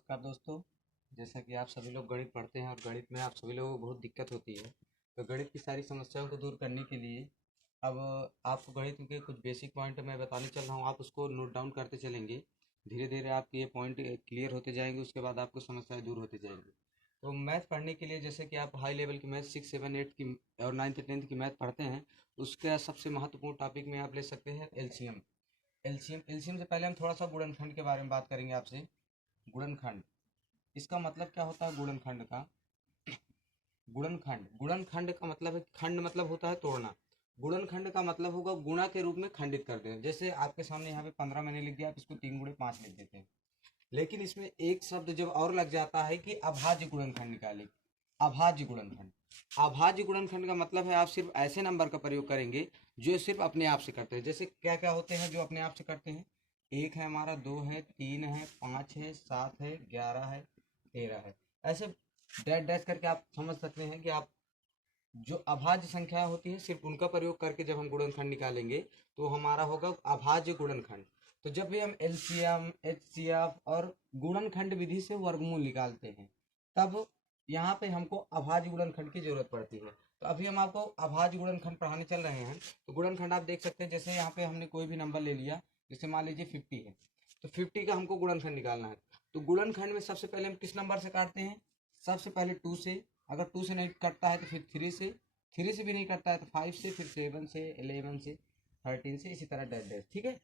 नमस्कार दोस्तों। जैसा कि आप सभी लोग गणित पढ़ते हैं और गणित में आप सभी लोगों को बहुत दिक्कत होती है, तो गणित की सारी समस्याओं को दूर करने के लिए अब आपको गणित के कुछ बेसिक पॉइंट मैं बताने चल रहा हूँ। आप उसको नोट डाउन करते चलेंगे, धीरे धीरे आपके ये पॉइंट क्लियर होते जाएंगे, उसके बाद आपको समस्याएं दूर होती जाएंगी। तो मैथ पढ़ने के लिए जैसे कि आप हाई लेवल की मैथ 6, 7, 8 की और 9th 10th की मैथ पढ़ते हैं, उसका सबसे महत्वपूर्ण टॉपिक में आप ले सकते हैं एलसीएम। एलसीएम से पहले हम थोड़ा सा गुणनखंड के बारे में बात करेंगे आपसे। गुणनखंड, इसका मतलब क्या होता है गुणनखंड का? गुणनखंड, गुणनखंड का मतलब है, खंड मतलब होता है तोड़ना। गुणनखंड का मतलब होगा गुणा के रूप में खंडित कर देना। जैसे आपके सामने यहाँ पे 15 मैंने लिख दिया, आप इसको 3 × 5 लिख देते हैं। लेकिन इसमें एक शब्द जब और लग जाता है कि अभाज्य गुणनखंड निकाले। अभाज्य गुणनखंड, अभाज्य गुणनखंड का मतलब है आप सिर्फ ऐसे नंबर का प्रयोग करेंगे जो सिर्फ अपने आप से करते हैं। जैसे क्या क्या होते हैं जो अपने आप से करते हैं? एक है हमारा, दो है, तीन है, पाँच है, सात है, 11 है, 13 है। ऐसे डैश डैश करके आप समझ सकते हैं कि आप जो अभाज्य संख्या होती है सिर्फ उनका प्रयोग करके जब हम गुणनखंड निकालेंगे तो हमारा होगा अभाज्य गुणनखंड। तो जब भी हम एलसीएम, एचसीएफ और गुणनखंड विधि से वर्गमूल निकालते हैं, तब यहाँ पे हमको अभाज्य गुणनखंड की जरूरत पड़ती है। तो अभी हम आपको अभाज्य गुणनखंड पढ़ाने चल रहे हैं। तो गुणनखंड आप देख सकते हैं, जैसे यहाँ पे हमने कोई भी नंबर ले लिया, जैसे मान लीजिए 50 है, तो 50 का हमको गुणनखंड निकालना है। तो गुणनखंड में सबसे पहले हम किस नंबर से काटते हैं? सबसे पहले 2 से। अगर 2 से नहीं कटता है तो फिर 3 से। 3 से भी नहीं कटता है तो 5 से, फिर 7 से, 11 से, 13 से, इसी तरह डैश डैश। ठीक है,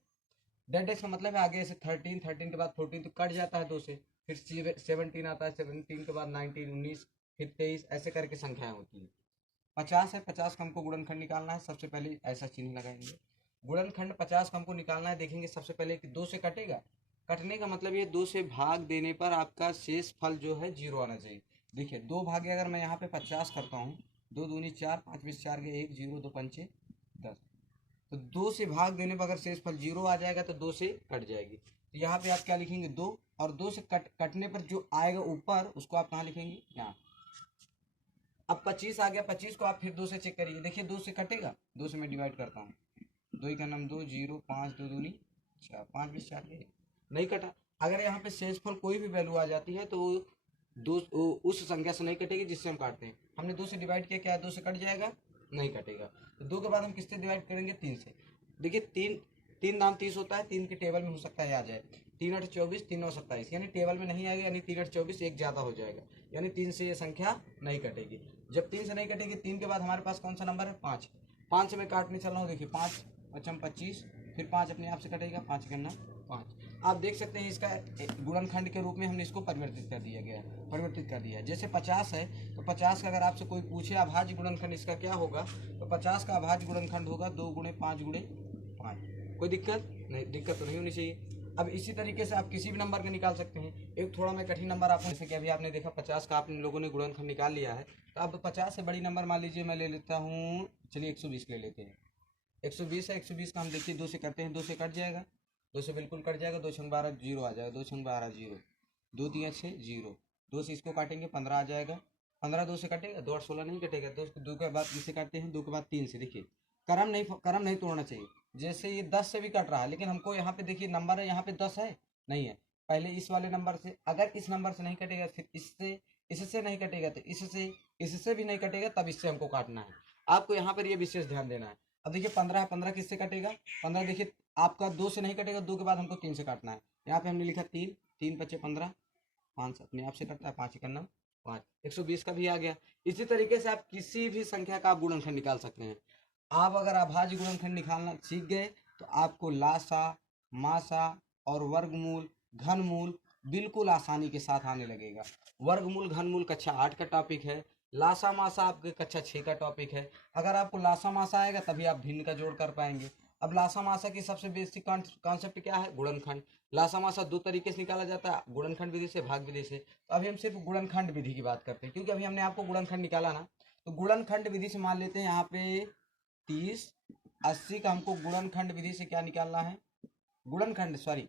डैश डैश का मतलब है आगे ऐसे 13, 13 के बाद 14 तो कट जाता है 2 से, फिर 17 आता है, 17 के बाद 19, 19, फिर 23, ऐसे करके संख्याएं होती है। 50 है, 50 का हमको गुणनखंड निकालना है। सबसे पहले ऐसा चिन्ह लगाएंगे। गुणनखंड 50 का हमको निकालना है। देखेंगे सबसे पहले कि 2 से कटेगा। कटने का मतलब ये 2 से भाग देने पर आपका शेष फल जो है 0 आना चाहिए। देखिए 2 भागे अगर मैं यहाँ पे 50 करता हूँ, 2 दूनी 4, 5 बीस 4 के 1, 0, 2 पंचे 10। तो 2 से भाग देने पर अगर शेष फल 0 आ जाएगा तो 2 से कट जाएगी। तो यहाँ पे आप क्या लिखेंगे? 2। और 2 से कटने पर जो आएगा ऊपर उसको आप कहाँ लिखेंगे? यहाँ। अब 25 आ गया, 25 को आप फिर 2 से चेक करिए। देखिए 2 से कटेगा, 2 से मैं डिवाइड करता हूँ, 2 का नाम 2, 0, 5, 2 दूनी 4, 5 बीस 4 के नहीं कटा। अगर यहाँ पे शेषफल कोई भी वैल्यू आ जाती है तो दो उस संख्या से नहीं कटेगी जिससे हम काटते हैं। हमने 2 से डिवाइड किया, क्या 2 से कट जाएगा? नहीं कटेगा। तो 2 के बाद हम किससे डिवाइड करेंगे? 3 से। देखिए 3, 3 दाम 30 होता है, 3 के टेबल में हो सकता है आ जाए। 3 8 24, 3 9 27, यानी टेबल में नहीं आएगा, यानी 3 8 24 एक ज़्यादा हो जाएगा, यानी 3 से ये संख्या नहीं कटेगी। जब 3 से नहीं कटेगी, 3 के बाद हमारे पास कौन सा नंबर है? 5। 5 से मैं काटने चल रहा हूँ। देखिए 5 पचम 25, फिर 5 अपने आप से कटेगा, 5 करना 5। आप देख सकते हैं इसका गुणनखंड के रूप में हमने इसको परिवर्तित कर दिया गया, परिवर्तित कर दिया। जैसे 50 है तो 50 का अगर आपसे कोई पूछे अभाज्य गुणनखंड इसका क्या होगा, तो 50 का अभाज्य गुणनखंड होगा 2 × 5 × 5। कोई दिक्कत नहीं, दिक्कत तो नहीं होनी चाहिए। अब इसी तरीके से आप किसी भी नंबर का निकाल सकते हैं। एक थोड़ा मैं कठिन नंबर आपको, जैसे कि अभी आपने देखा 50 का आप लोगों ने गुणनखंड निकाल लिया है, तो अब 50 से बड़ी नंबर मान लीजिए मैं ले लेता हूँ, चलिए 120 ले लेते हैं। 120 है, 120 का हम देखिए 2 से करते हैं, 2 से कट जाएगा, 2 से बिल्कुल कट जाएगा, 2 छंग 12 जीरो आ जाएगा, 2 छंग 12 जीरो, 2 3 6 जीरो, 2 से इसको काटेंगे 15 आ जाएगा, 15 2 से कटेगा, 2 8 16 नहीं कटेगा, 2 के बाद इसे काटते हैं, 2 के बाद 3 से। देखिए क्रम नहीं तोड़ना चाहिए। जैसे ये 10 से भी कट रहा है, लेकिन हमको यहाँ पे देखिए नंबर है, यहाँ पे 10 है नहीं है, पहले इस वाले नंबर से, अगर इस नंबर से नहीं कटेगा फिर इससे, इससे नहीं कटेगा तो इससे भी नहीं कटेगा, तब इससे हमको काटना है। आपको यहाँ पर ये विशेष ध्यान देना है। अब देखिए 15 है, 15 किससे कटेगा? 15 देखिए आपका 2 से नहीं कटेगा, 2 के बाद हमको 3 से काटना है। यहाँ पे हमने लिखा 3, 3 पच्चे 15, 5 अपने आप से कटता है, 5 करना 5, 120 का भी आ गया। इसी तरीके से आप किसी भी संख्या का आप गुणनखंड निकाल सकते हैं। आप अगर अभाज्य गुणनखंड निकालना सीख गए तो आपको लासा, मासा और वर्गमूल, घनमूल बिल्कुल आसानी के साथ आने लगेगा। वर्गमूल घनमूल कक्षा 8 का टॉपिक है, लासा मासा आपके कक्षा 6 का टॉपिक है। अगर आपको लासा मासा आएगा तभी आप भिन्न का जोड़ कर पाएंगे। अब लासा मासा की सबसे बेसिक कॉन्सेप्ट क्या है? गुणनखंड। लासा मासा 2 तरीके से निकाला जाता है, गुणनखंड विधि से, भाग विधि से। तो अभी हम सिर्फ गुणनखंड विधि की बात करते हैं, क्योंकि अभी हमने आपको गुणनखंड निकाला ना। तो गुणनखंड विधि से मान लेते हैं यहाँ पे 30, 80 का हमको गुणनखंड विधि से क्या निकालना है? गुणनखंड, सॉरी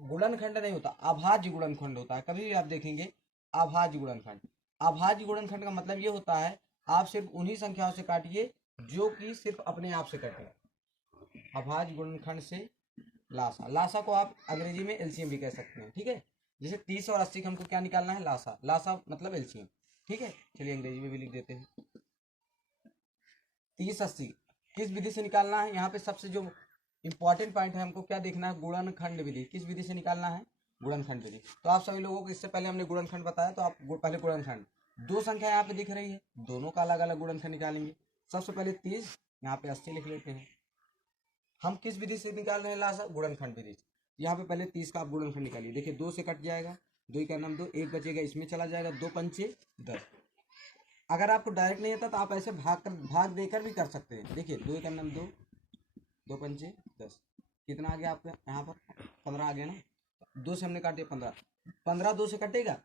गुणनखंड नहीं होता, अभाज्य गुणनखंड होता है। कभी भी आप देखेंगे अभाज्य गुणनखंड। अभाज्य गुणनखंड का मतलब ये होता है आप सिर्फ उन्हीं संख्याओं से काटिए जो कि सिर्फ अपने आप से कटे। अभाज्य गुणनखंड से लासा, लासा को आप अंग्रेजी में एलसीएम भी कह सकते हैं। ठीक है, जैसे 30 और 80 का हमको क्या निकालना है, लासा, लासा मतलब एलसीएम। ठीक है, चलिए अंग्रेजी में भी लिख देते हैं। 30 80 किस विधि से निकालना है, यहाँ पे सबसे जो इंपॉर्टेंट पॉइंट है, हमको क्या देखना है, गुणनखंड विधि। किस विधि से निकालना है, गुणनखंड विधि। तो आप सभी लोगों को इससे पहले हमने गुणनखंड बताया, तो आप पहले गुणनखंड, दो संख्या यहाँ पे दिख रही है, दोनों का अलग अलग गुणनखंड निकालेंगे। सबसे पहले 30, यहाँ पे 80 लिख लेते हैं। हम किस विधि से निकाल रहे हैं लासा, गुणनखंड विधि से। यहाँ पे पहले 30 का आप गुणनखंड निकालिए। देखिए 2 से कट जाएगा, 2 का नाम 2, 1 बचेगा, इसमें चला जाएगा, 2 पंचे 10। अगर आपको डायरेक्ट नहीं आता तो आप ऐसे भाग देकर भी कर सकते हैं। देखिए 2 का नाम 2, 2 पंचे 10, कितना आ गया आपका यहाँ पर, 15 आ गया ना। 2 से हमने काट दिया 15, 15 2 से कटेगा,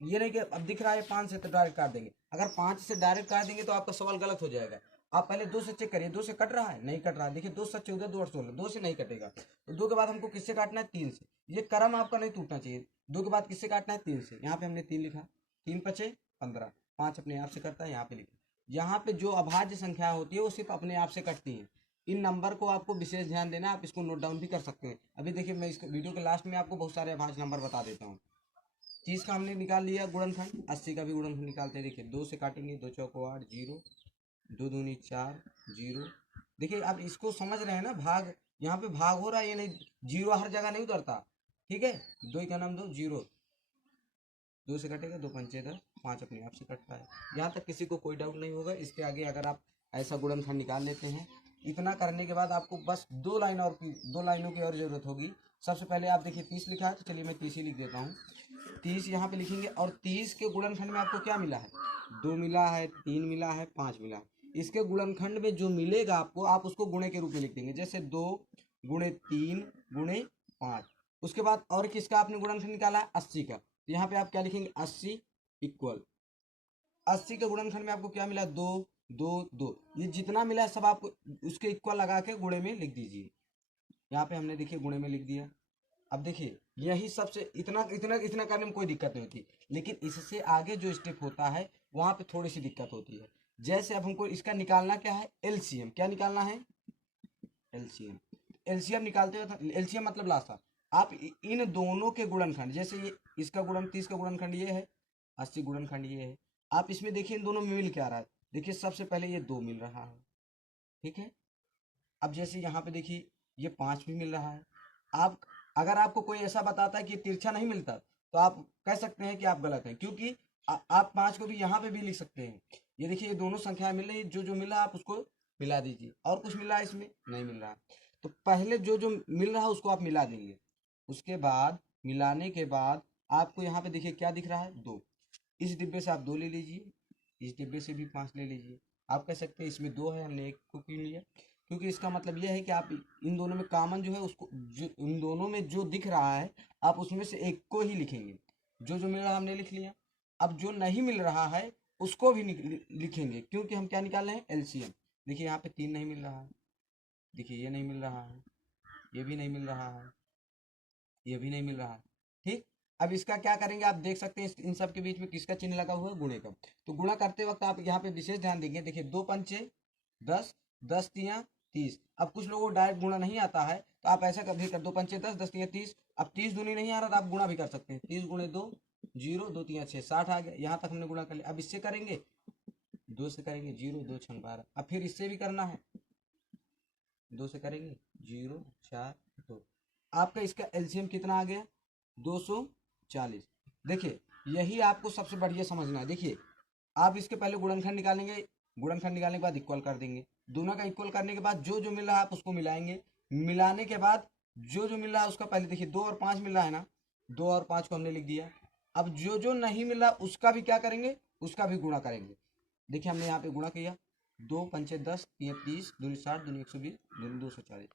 ये नहीं कि अब दिख रहा है 5 से तो डायरेक्ट काट देंगे। अगर 5 से डायरेक्ट काट देंगे तो आपका सवाल गलत हो जाएगा। आप पहले 2 से चेक करिए, 2 से कट रहा है, नहीं कट रहा है। देखिए 2 7 14, 2 8 16, 2 से नहीं कटेगा। तो 2 के बाद हमको किससे काटना है, 3 से। ये क्रम आपका नहीं टूटना चाहिए। 2 के बाद किससे काटना है, 3 से। यहाँ पे हमने 3 लिखा, 3 पचे 15, 5 अपने आप से कटता है, यहाँ पे लिखा। यहाँ पे जो अभाज्य संख्या होती है वो सिर्फ अपने आप से कटती है। इन नंबर को आपको विशेष ध्यान देना है, आप इसको नोट डाउन भी कर सकते हैं। अभी देखिए मैं इस वीडियो के लास्ट में आपको बहुत सारे अभाज्य नंबर बता देता हूँ। 30 का हमने निकाल लिया गुणनखंड, 80 का भी गुणनखंड निकालते हैं। देखिए 2 से काटेंगे, 2 चौको 8, 0, 2 दूनी 4, 0। देखिए आप इसको समझ रहे हैं ना, भाग, यहाँ पे भाग हो रहा है, ये नहीं, जीरो हर जगह नहीं उतरता। ठीक है, 2 का नाम 2, 0, 2 से कटेगा, 2 पंचे 10, 5 अपने आप से कटता है। यहाँ तक किसी को कोई डाउट नहीं होगा। इसके आगे अगर आप ऐसा गुणनखंड निकाल लेते हैं, इतना करने के बाद आपको बस 2 लाइनों की और जरूरत होगी। सबसे पहले आप देखिए 30 लिखा है, तो चलिए मैं 30 ही लिख देता हूँ। 30 यहाँ पे लिखेंगे, और 30 के गुणनखंड में आपको क्या मिला है, 2 मिला है, 3 मिला है, 5 मिला है। इसके गुणनखंड में जो मिलेगा आपको, आप उसको गुणे के रूप में लिख देंगे। जैसे 2 गुणे 3 गुणे 5। उसके बाद और किसका आपने गुणनखंड निकाला है, 80 का। तो यहाँ पे आप क्या लिखेंगे, 80 इक्वल 80 के गुणनखंड में आपको क्या मिला, 2 2 2। ये जितना मिला है सब आपको उसके इक्वल लगा के गुणे में लिख दीजिए। यहाँ पे हमने देखिए गुणे में लिख दिया। अब देखिए यही सबसे, इतना इतना इतना करने में कोई दिक्कत नहीं होती, लेकिन इससे आगे जो स्टेप होता है वहां पे थोड़ी सी दिक्कत होती है। जैसे अब हमको इसका निकालना क्या है, एलसीएम। क्या निकालना है, एलसीएम। एलसीएम निकालते हुए, एलसीएम मतलब लासा, आप इन दोनों के गुणनखंड, जैसे ये इसका गुणन 30 का गुणनखंड ये है, 80 गुणनखंड ये है। आप इसमें देखिए इन दोनों में मिल क्या रहा है। देखिए सबसे पहले ये 2 मिल रहा है, ठीक है। अब जैसे यहाँ पे देखिए ये 5 भी मिल रहा है। आप, अगर आपको कोई ऐसा बताता है कि तिरछा नहीं मिलता, तो आप कह सकते हैं कि आप गलत हैं, क्योंकि आप 5 को भी यहाँ पे भी लिख सकते हैं। ये देखिए ये दोनों संख्याएं मिल रही है, जो जो मिल रहा है आप उसको मिला दीजिए। और कुछ मिल रहा है इसमें, नहीं मिल रहा। तो पहले जो जो मिल रहा है उसको आप मिला देंगे। उसके बाद मिलाने के बाद आपको यहाँ पे देखिए क्या दिख रहा है, 2। इस डिब्बे से आप 2 ले लीजिए, इस डिब्बे से भी 5 ले लीजिए। आप कह सकते हैं इसमें 2 है, हमने 1 को क्यों लिया, क्योंकि इसका मतलब यह है कि आप इन दोनों में कॉमन जो है उसको, जो इन दोनों में जो दिख रहा है आप उसमें से एक को ही लिखेंगे। जो जो मिल रहा है हमने लिख लिया। अब जो नहीं मिल रहा है उसको भी लिखेंगे, क्योंकि हम क्या निकाल रहे हैं, एलसीएम। देखिए यहाँ पे 3 नहीं मिल रहा है, देखिए ये नहीं मिल रहा है, ये भी नहीं मिल रहा है, ये भी नहीं मिल रहा है। ठीक, अब इसका क्या करेंगे, आप देख सकते हैं इन सब के बीच में किसका चिन्ह लगा हुआ है, गुणे का। तो गुणा करते वक्त आप यहाँ पे विशेष ध्यान देंगे। देखिए 2 पंचे 10, 10 तियाँ 30। अब कुछ लोगों को डायरेक्ट गुणा नहीं आता है, तो आप ऐसा कभी कर, 2 पंचे 10, 10 तियाँ 30। अब 30 दूनी नहीं आ रहा तो आप गुणा भी कर सकते हैं। 30 गुणे 2, 0, 2 तियाँ 6, 60 आ गया। यहाँ तक हमने गुणा कर लिया। अब इससे करेंगे, 2 से करेंगे, 0, 2 छंग 12। अब फिर इससे भी करना है, 2 से करेंगे, 0 4 2। आपका इसका एलसीएम कितना आ गया, 240। देखिए यही आपको सबसे बढ़िया समझना है। देखिए आप इसके पहले गुणनखंड निकालेंगे, गुणनखंड निकालने के बाद इक्वल कर देंगे। दोनों का इक्वल करने के बाद जो जो मिल रहा है आप उसको मिलाएंगे। मिलाने के बाद जो जो मिल रहा है उसका पहले देखिए, 2 और 5 मिल रहा है ना, 2 और 5 को हमने लिख दिया। अब जो जो नहीं मिल रहा उसका भी क्या करेंगे, उसका भी गुणा करेंगे। देखिए हमने यहाँ पे गुणा किया, 2 पंचे 10, 3 30, दूनी 60, दूनी 120, दूनी 240।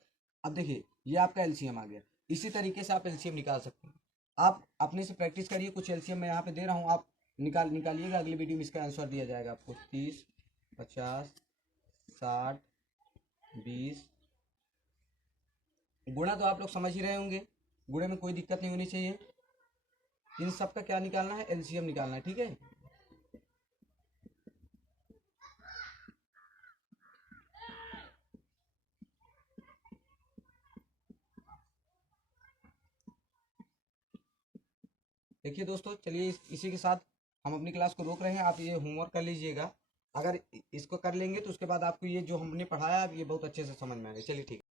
अब देखिए ये आपका एलसीएम आ गया। इसी तरीके से आप एलसीएम निकाल सकते हैं। आप अपने से प्रैक्टिस करिए। कुछ एलसीएम मैं यहाँ पे दे रहा हूँ, आप निकालिएगा। अगली वीडियो में इसका आंसर दिया जाएगा आपको। 30, 50, 60, 20। गुणा तो आप लोग समझ ही रहे होंगे, गुणे में कोई दिक्कत नहीं होनी चाहिए। इन सब का क्या निकालना है, एलसीएम निकालना है, ठीक है। देखिए दोस्तों, चलिए इसी के साथ हम अपनी क्लास को रोक रहे हैं। आप ये होमवर्क कर लीजिएगा। अगर इसको कर लेंगे तो उसके बाद आपको ये जो हमने पढ़ाया ये बहुत अच्छे से समझ में आएगा। चलिए ठीक है।